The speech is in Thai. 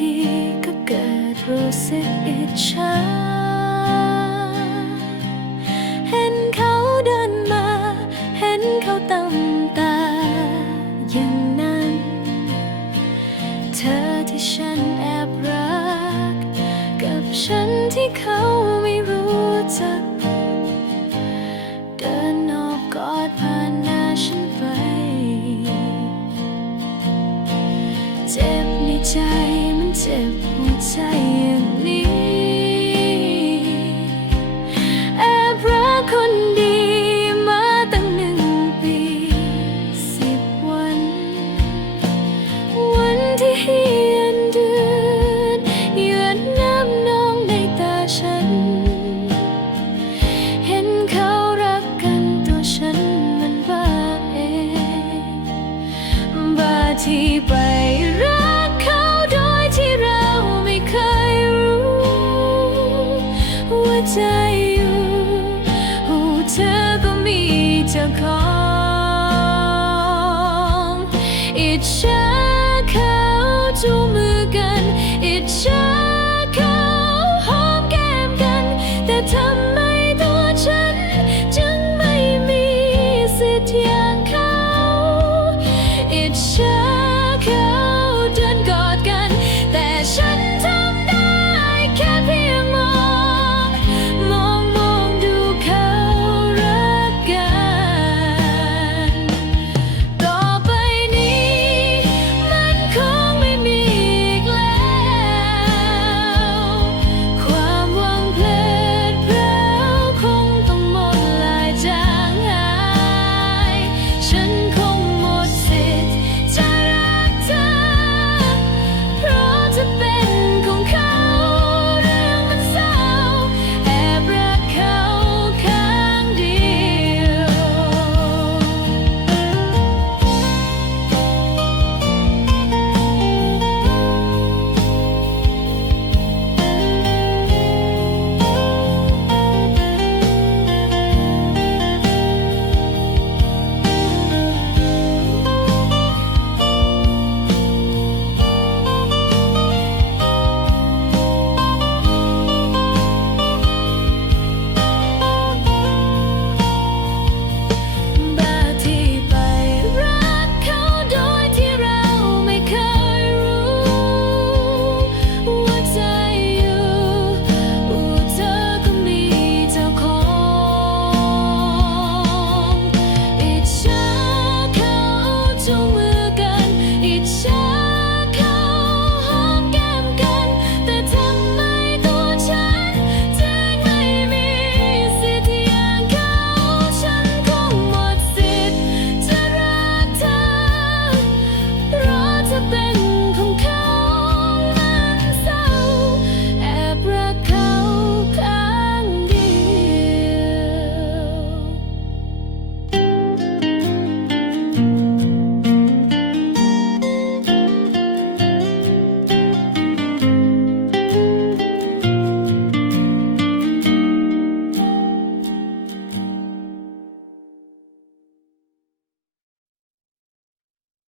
ดีๆก็เกิดรู้สึกอิจฉาเห็นเขาเดินมา เห็นเขาตั้งตา อย่างนั้น เธอที่ฉันแอบรัก กับฉันที่เขาไม่รู้จัก เดินออกกอดผ่านหน้าฉันไป เจ็บในใจ เจ็บไม่ใช่อย่างนี้แอบรักคนดีมาตั้หนึ่งปีสิบวัน วันที่เฮีนเดือนยดน้ำนองในตาฉัน เห็นเขารักกันตัวฉันมันบ้าเองบ้าที่ 空，一切。